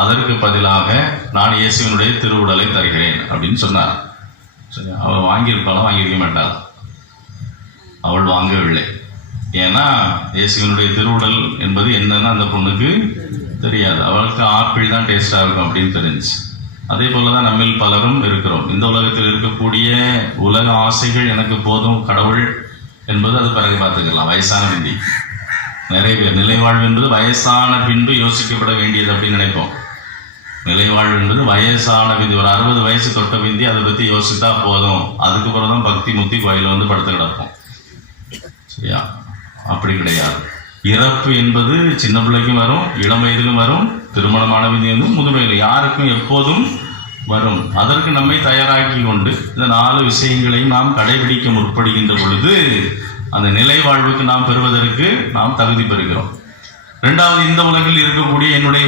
அதற்கு பதிலாக நான் இயேசுவினுடைய திருவுடலை தருகிறேன் அப்படின்னு சொன்னார். சரி, அவள் வாங்கியிருப்பாலும் வாங்கியிருக்க மாட்டாள். அவள் வாங்கவில்லை. ஏன்னா இயேசுவினுடைய திருவுடல் என்பது என்னன்னு அந்த பொண்ணுக்கு தெரியாது. அவளுக்கு ஆப்பிள் தான் டேஸ்டாக இருக்கும் அப்படின்னு தெரிஞ்சு. அதே போல தான் நம்மில் பலரும் இருக்கிறோம். இந்த உலகத்தில் இருக்கக்கூடிய உலக ஆசைகள் எனக்கு போதும் கடவுள் என்பது அது பிறகு பார்த்துக்கலாம். வயசான பிந்தி நிறைய பேர் நிலைவாழ்வு என்பது வயசான பின்பு யோசிக்கப்பட வேண்டியது அப்படின்னு நினைப்போம். நிலைவாழ்வு என்பது வயசான பிந்தி, ஒரு 60 வயசு தொட்ட பிந்தி அதை பற்றி யோசித்தா போதும். அதுக்கு பிறகு தான் பக்தி முத்தி கோயிலில் வந்து படுத்து கிடப்போம். சரியா? அப்படி கிடையாது. இறப்பு என்பது சின்ன பிள்ளைக்கும் வரும், இளம் வயதிலும் வரும், திருமணமான விதியும் முதுமையிலும் யாருக்கும் எப்போதும் வரும். அதற்கு நம்மை தயாராக்கி கொண்டு இந்த 4 விஷயங்களையும் நாம் கடைபிடிக்க முற்படுகின்ற பொழுது அந்த நிலை வாழ்வுக்கு நாம் பெறுவதற்கு நாம் தகுதி பெறுகிறோம். 2வது, இந்த உலகில் இருக்கக்கூடிய என்னுடைய